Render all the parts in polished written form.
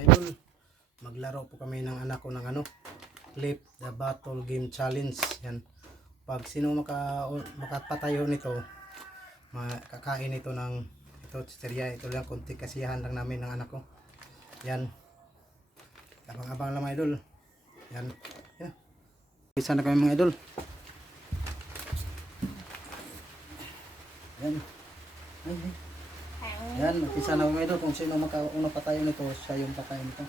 idol, maglaro po kami ng anak ko ng Clip the Battle Game Challenge. Yan. Pag sino makapatayo nito, makakain ito ng chicheria. Ito lang, konti kasiyahan lang namin ng anak ko. Yan. Abang-abang lang mga idol. Yan. Yan. Isa na kami mga idol. Yan. Yan, mag-isa na mga idol. Kung sino makauna patayo nito, siya yung patayo nito.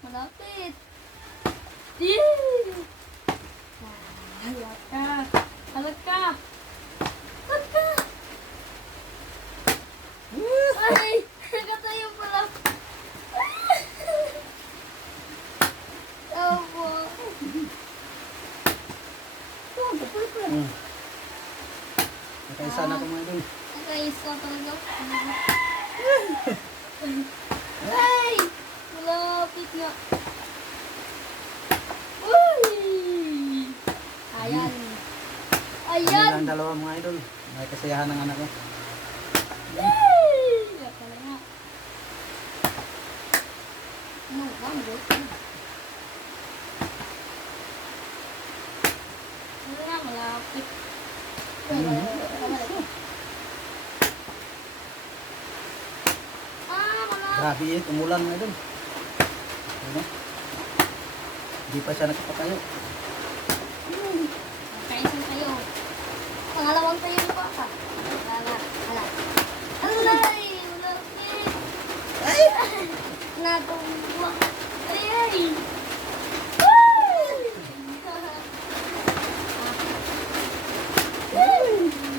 Malapit. Halat ka. Halat ka. Halat ka. Ay, nakatayo pala. Opo. Nakaisa na ako mga idol. Nakaisa talaga. Ay! Malapit nga. Uy! Ayan. Kami Ayan! lang dalawa mga idol. May kasiyahan ng anak ko. Ay! Laka na nga. Ano ba? Ano nga? Malapit. Grabe eh, umulan mga idol. Ano? Hindi pa siya nakapatayo. Kaisang tayo. Pangalawang tayo ni Papa. Wala. Alay! Malapit! Ay! Natumba. Ay! Ay!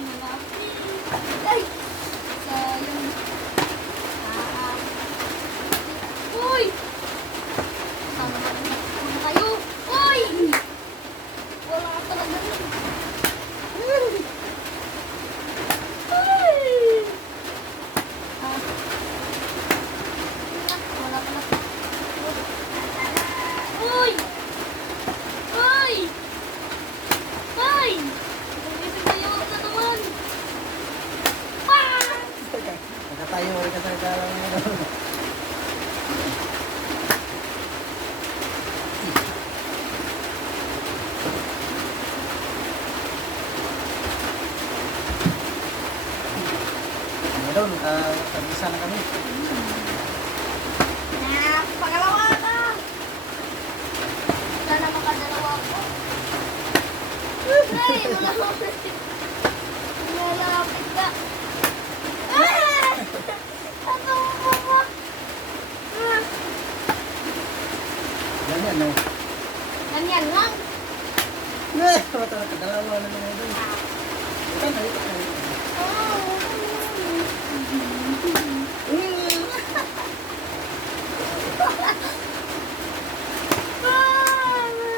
Malapit. Ay! Sayang. Uy! Sana naman kayo. Uy! Wala ka talaga nun. Uy! Wala pala. Uy! Uy! Uy! Isip kayo na naman. Ah! Nakatayo rin ka sa kala mga idol. Idol, mag-isa na kami. Pangalawa ka! Sana makadalawa ko. Ay, malapit. Malapit ka. Ah! Ano mo ba? Ganyan, no? Ganyan lang. Dalawa na mga idol. Ito na, ito na.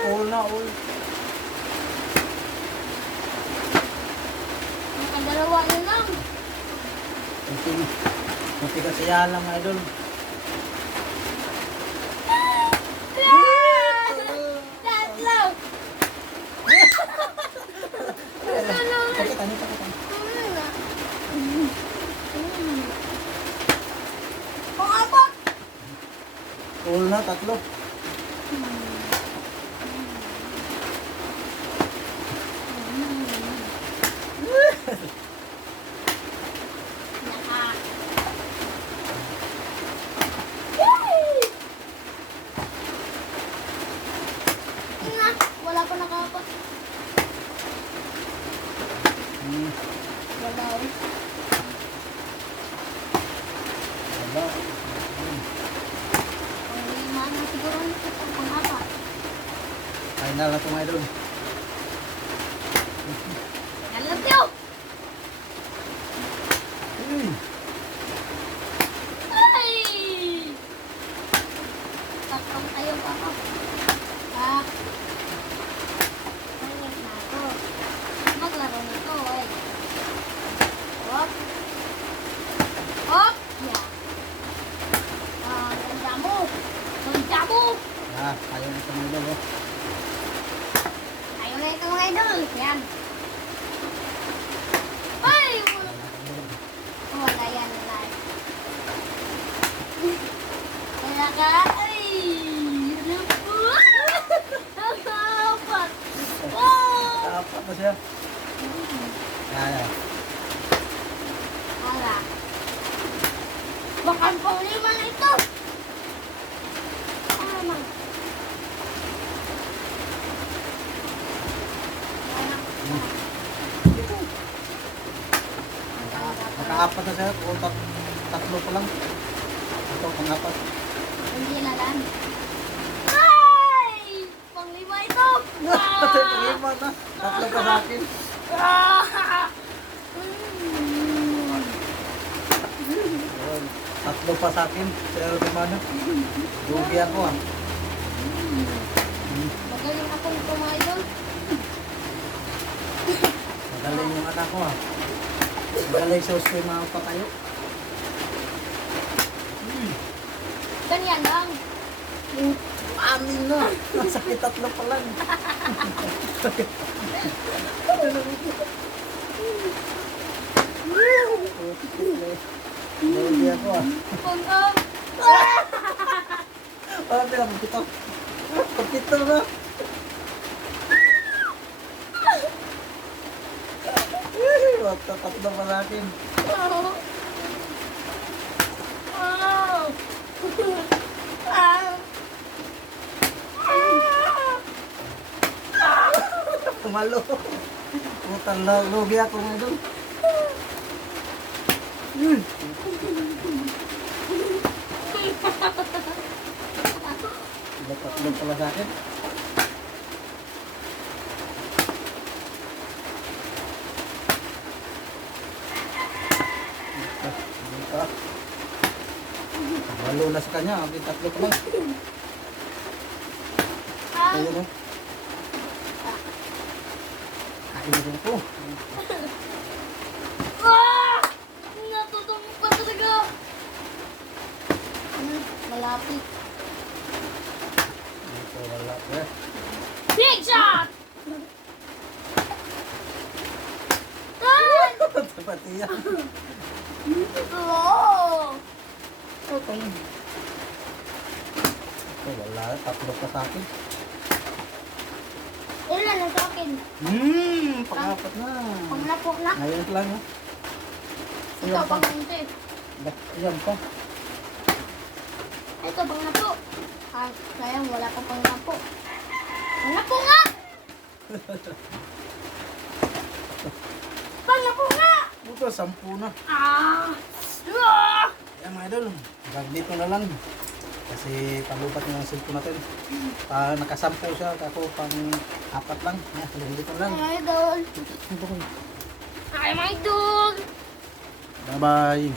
All na, all. Makadalawa na lang. Kunti kasiyahan lang mga idol. Tatlo. Pakitan, pakitan. Pang-apat. All na, tatlo. Wala pa nakapat. Wala. Wala. Ang lima na siguro nito pang-apat. Final na ito mga idol. Alam niyo! Ay! Tatlong tayo pa ako. Mainit na ako. Maglaro nito eh. Hop! Hop! Yeah. Ganda mo! Ganda mo! Ayaw na ito mga idol. Ayaw na ito mga idol. Yan. Ay! Wala Kaya. Ala. Baka pang lima na ito. Ano naman? Nakaapat na siya. O tatlo pa lang. Ito, pang-apat. Hindi na lang. Ay! Pang lima ito. Ito, pang-lima na. Tatlo pa sa akin. Ayun, tatlo pa sa akin. Pero naman. Lugi ako ah. Magaling akong kumaidol. Magaling yung anak ko ah. Magaling sa usto yung mga patayo. Ganyan lang. Amin na. Sakit tatlo pa lang. Lugi ako ah. Pangam. Ah, pila pagkito. Pagkito na. Tatlo pa sa akin. Tumalo. Putang lugi ako nga doon. Tatlo pala sa akin. Walo na sa kanya, ang tatlo pa lang. Ayun o. Kain rin po. Natutumok pa talaga. Malapit. Dito wala. Eh. Big shot! Tan! Pati yan. Oh! Okay. Ito wala, tatlo pa sa akin. Ilan na sa akin? Pang-apat na. Panglapok na. Ngayon lang ha. Ito, pang ito eh. Yan pa. Ito, panglapo. Ah, sayang, wala pa panglapo. Panglapo nga! Panglapo nga! Ito, 10 na. Ah! Ah! Yan mga idol, hanggang dito na lang. Kasi palupat na yung cellphone natin. Nakasampo siya, ako pang-apat lang. Yan, hanggang dito na lang. Ay, idol. Ay, my idol. Bye-bye.